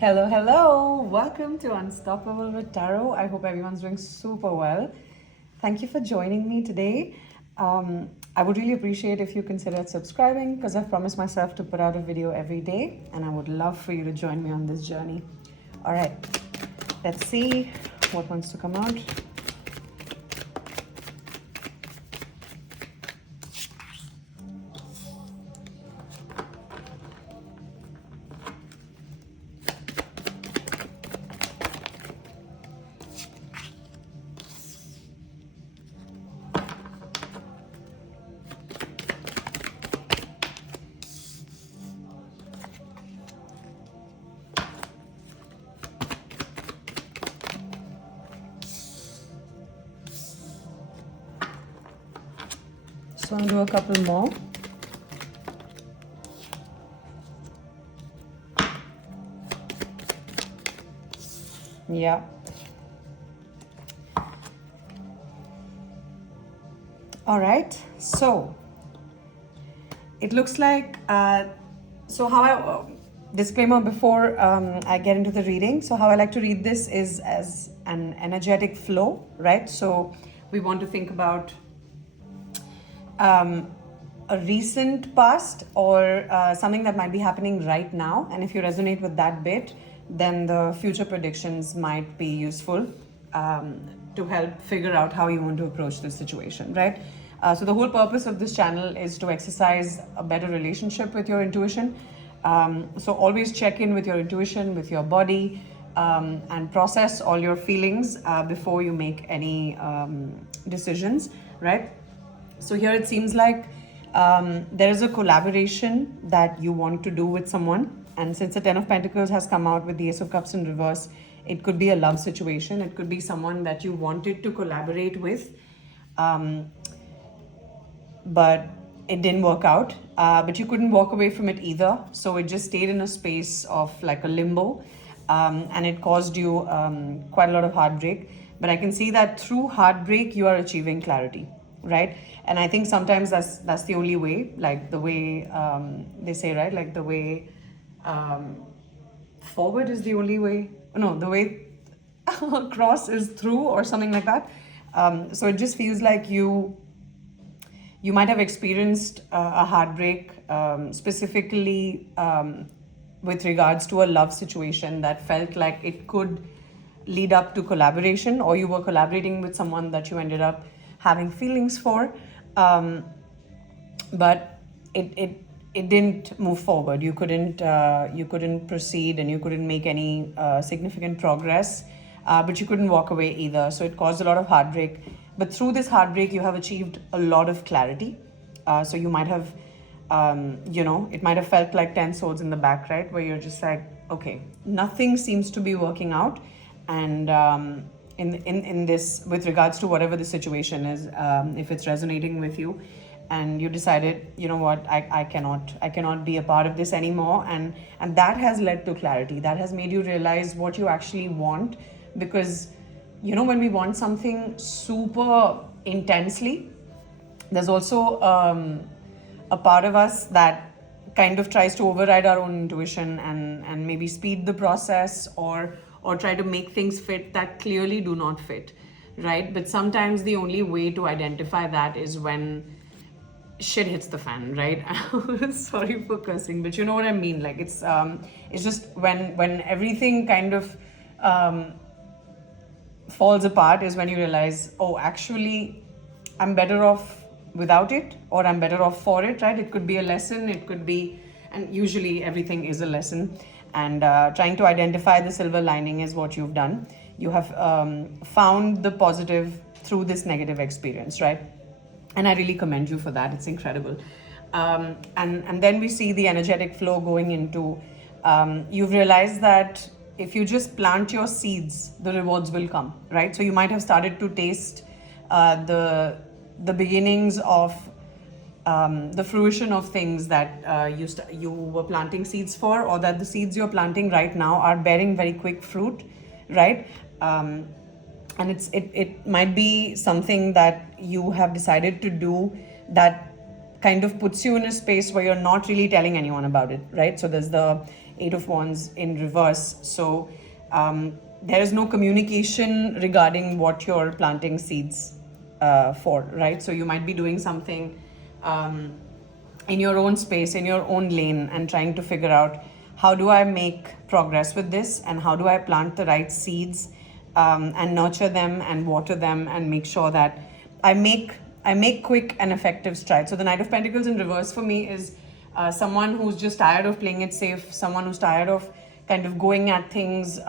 Hello, hello. Welcome to Unstoppable with Tarot. I hope everyone's doing super well. Thank you for joining me today. I would really appreciate if you considered subscribing because I've promised myself to put out a video every day and I would love for you to join me on this journey. All right, let's see what wants to come out. So I'm going to do a couple more. Yeah. All right. So it looks like, disclaimer before I get into the reading. So how I like to read this is as an energetic flow, right? So we want to think about a recent past or something that might be happening right now. And if you resonate with that bit, then the future predictions might be useful to help figure out how you want to approach this situation, right? So the whole purpose of this channel is to exercise a better relationship with your intuition. So always check in with your intuition, with your body, and process all your feelings before you make any decisions, right? So here it seems like there is a collaboration that you want to do with someone. And since the Ten of Pentacles has come out with the Ace of Cups in reverse, it could be a love situation. It could be someone that you wanted to collaborate with, but it didn't work out. But you couldn't walk away from it either. So it just stayed in a space of like a limbo. And it caused you quite a lot of heartbreak. But I can see that through heartbreak, you are achieving clarity, right? And I think sometimes that's the only way, like the way they say, right? Like the way forward is the only way. No, the way across is through, or something like that. So it just feels like you might have experienced a heartbreak, specifically with regards to a love situation that felt like it could lead up to collaboration, or you were collaborating with someone that you ended up having feelings for, but it didn't move forward. You couldn't proceed, and you couldn't make any significant progress, but you couldn't walk away either. So it caused a lot of heartbreak. But through this heartbreak, you have achieved a lot of clarity. So you might have, it might have felt like 10 swords in the back, right? Where you're just like, okay, nothing seems to be working out. And in this, with regards to whatever the situation is, if it's resonating with you, and you decided, you know what, I cannot be a part of this anymore, and that has led to clarity. That has made you realize what you actually want, because when we want something super intensely, there's also a part of us that kind of tries to override our own intuition and maybe speed the process, or try to make things fit that clearly do not fit, right? But sometimes the only way to identify that is when shit hits the fan, right? Sorry for cursing, but you know what I mean. Like it's just when everything kind of falls apart is when you realize, oh, actually I'm better off without it, or I'm better off for it, right? It could be a lesson, it could be, and usually everything is a lesson. And trying to identify the silver lining is what you've done. You have found the positive through this negative experience, right? And I really commend you for that. It's incredible. And then we see the energetic flow going into, you've realized that if you just plant your seeds, the rewards will come, right? So you might have started to taste the beginnings of the fruition of things that you were planting seeds for, or that the seeds you're planting right now are bearing very quick fruit, right? And it might be something that you have decided to do that kind of puts you in a space where you're not really telling anyone about it, right? So there's the, Eight of Wands in reverse. So there is no communication regarding what you're planting seeds for, right? So you might be doing something in your own space, in your own lane, and trying to figure out, how do I make progress with this, and how do I plant the right seeds and nurture them and water them and make sure that I make quick and effective strides. So the Knight of Pentacles in reverse for me is someone who's just tired of playing it safe, someone who's tired of kind of going at things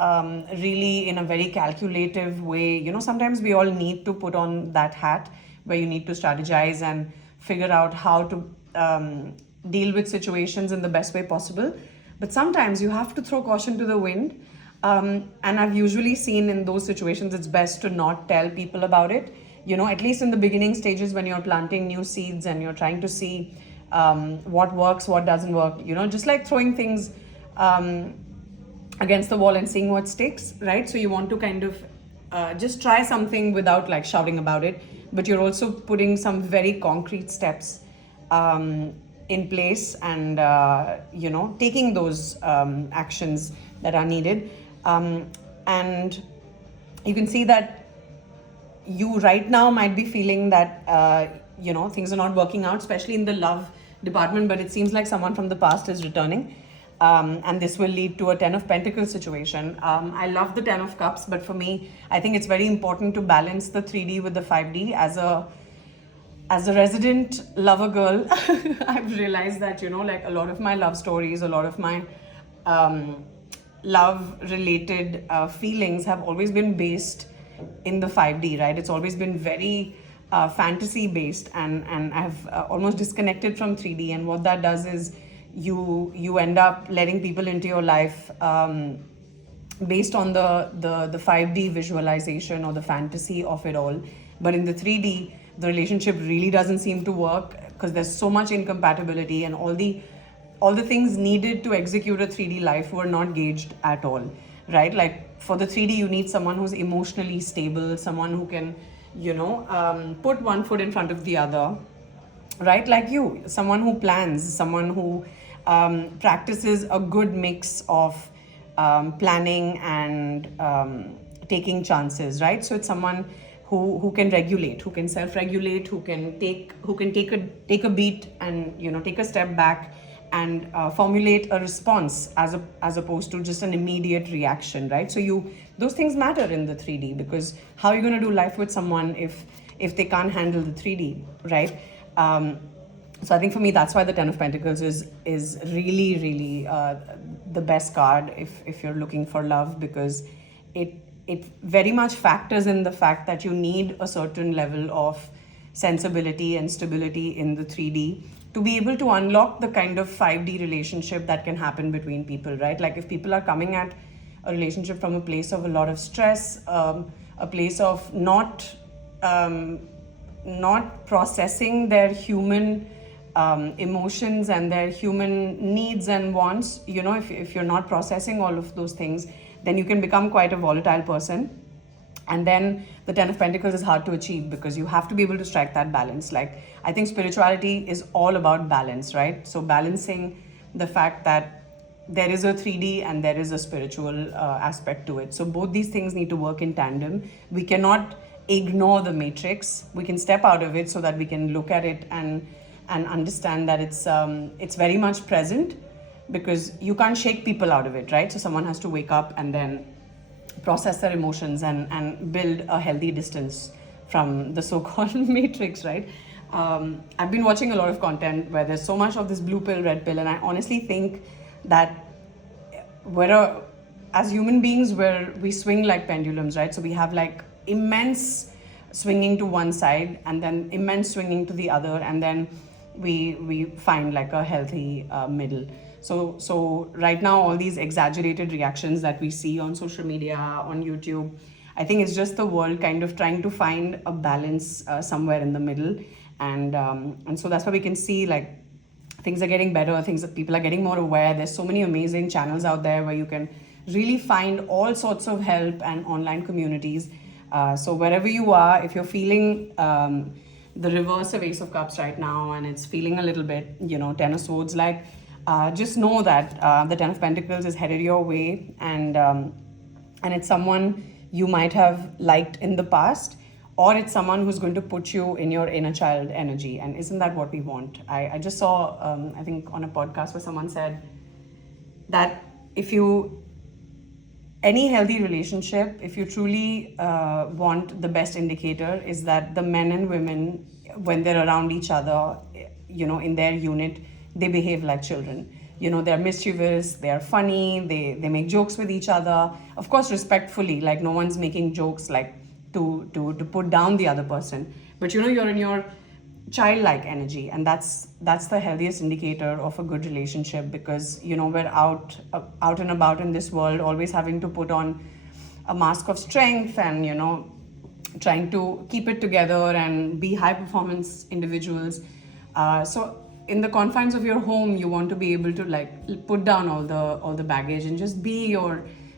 really in a very calculative way. You know, sometimes we all need to put on that hat where you need to strategize and figure out how to deal with situations in the best way possible. But sometimes you have to throw caution to the wind. And I've usually seen in those situations, it's best to not tell people about it. You know, at least in the beginning stages when you're planting new seeds and you're trying to see what works, what doesn't work, you know, just like throwing things against the wall and seeing what sticks, right? So you want to kind of just try something without like shouting about it, but you're also putting some very concrete steps in place and, you know, taking those actions that are needed. And you can see that you right now might be feeling that, you know, things are not working out, especially in the love department, but it seems like someone from the past is returning. And this will lead to a 10 of Pentacles situation. I love the 10 of Cups, but for me, I think it's very important to balance the 3D with the 5D. As a resident lover girl, I've realized that, you know, like a lot of my love stories, a lot of my love-related feelings have always been based in the 5D, right? It's always been very fantasy-based, and I've almost disconnected from 3D. And what that does is you end up letting people into your life based on the 5D visualization or the fantasy of it all. But in the 3D, the relationship really doesn't seem to work because there's so much incompatibility, and all the things needed to execute a 3D life were not gauged at all, right? Like for the 3D, you need someone who's emotionally stable, someone who can, you know, put one foot in front of the other, right? Like you, someone who plans, someone who practices a good mix of planning and taking chances, right? So it's someone who can regulate, who can self-regulate, who can take a beat and, you know, take a step back and formulate a response as opposed to just an immediate reaction, right? So those things matter in the 3D, because how are you going to do life with someone if they can't handle the 3D, right? So I think for me, that's why the 10 of Pentacles is really, really the best card if you're looking for love, because it very much factors in the fact that you need a certain level of sensibility and stability in the 3D to be able to unlock the kind of 5D relationship that can happen between people, right? Like if people are coming at a relationship from a place of a lot of stress, a place of not processing their human emotions and their human needs and wants, you know, if you're not processing all of those things, then you can become quite a volatile person. And then the 10 of Pentacles is hard to achieve because you have to be able to strike that balance. Like, I think spirituality is all about balance, right? So balancing the fact that there is a 3D and there is a spiritual aspect to it. So both these things need to work in tandem. We cannot ignore the matrix. We can step out of it so that we can look at it and understand that it's very much present, because you can't shake people out of it, right? So someone has to wake up and then process their emotions and build a healthy distance from the so-called matrix, right? I've been watching a lot of content where there's so much of this blue pill, red pill, and I honestly think that as human beings, we swing like pendulums, right? So we have like immense swinging to one side and then immense swinging to the other, and then we find like a healthy middle. So right now, all these exaggerated reactions that we see on social media, on YouTube, I think it's just the world kind of trying to find a balance somewhere in the middle. And so that's why we can see like things are getting better, people are getting more aware. There's so many amazing channels out there where you can really find all sorts of help and online communities. So wherever you are, if you're feeling the reverse of Ace of Cups right now and it's feeling a little bit, 10 of Swords like, just know that the Ten of Pentacles is headed your way, and it's someone you might have liked in the past, or it's someone who's going to put you in your inner child energy. And isn't that what we want? I just saw, I think, on a podcast where someone said that any healthy relationship, if you truly want, the best indicator is that the men and women, when they're around each other, in their unit, they behave like children. They're mischievous, they're funny, they make jokes with each other, of course respectfully, like no one's making jokes like to put down the other person, but you're in your childlike energy, and that's the healthiest indicator of a good relationship, because we're out and about in this world, always having to put on a mask of strength and trying to keep it together and be high performance individuals. So in the confines of your home, you want to be able to like put down all the baggage and just be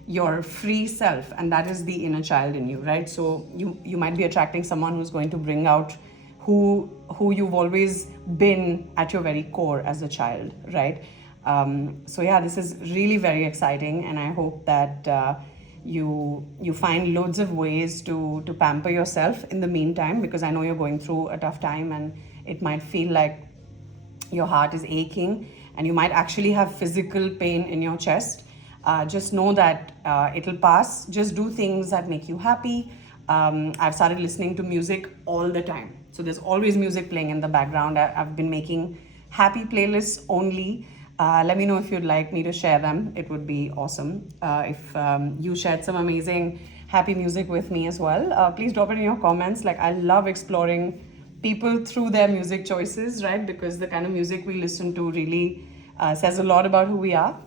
your free self, and that is the inner child in you, right? So you might be attracting someone who's going to bring out who you've always been at your very core as a child, right? So yeah, this is really very exciting, and I hope that you find loads of ways to pamper yourself in the meantime, because I know you're going through a tough time, and it might feel like your heart is aching, and you might actually have physical pain in your chest. Just know that it'll pass. Just do things that make you happy. I've started listening to music all the time. So there's always music playing in the background. I've been making happy playlists only. Let me know if you'd like me to share them. It would be awesome if you shared some amazing happy music with me as well. Please drop it in your comments. Like, I love exploring people through their music choices, right? Because the kind of music we listen to really says a lot about who we are.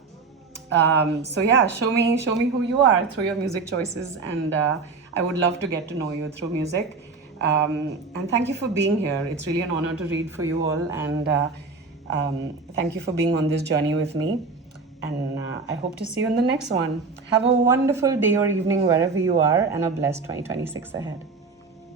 So yeah, show me who you are through your music choices, and I would love to get to know you through music. And thank you for being here. It's really an honor to read for you all, and thank you for being on this journey with me. And I hope to see you in the next one. Have a wonderful day or evening wherever you are, and a blessed 2026 ahead.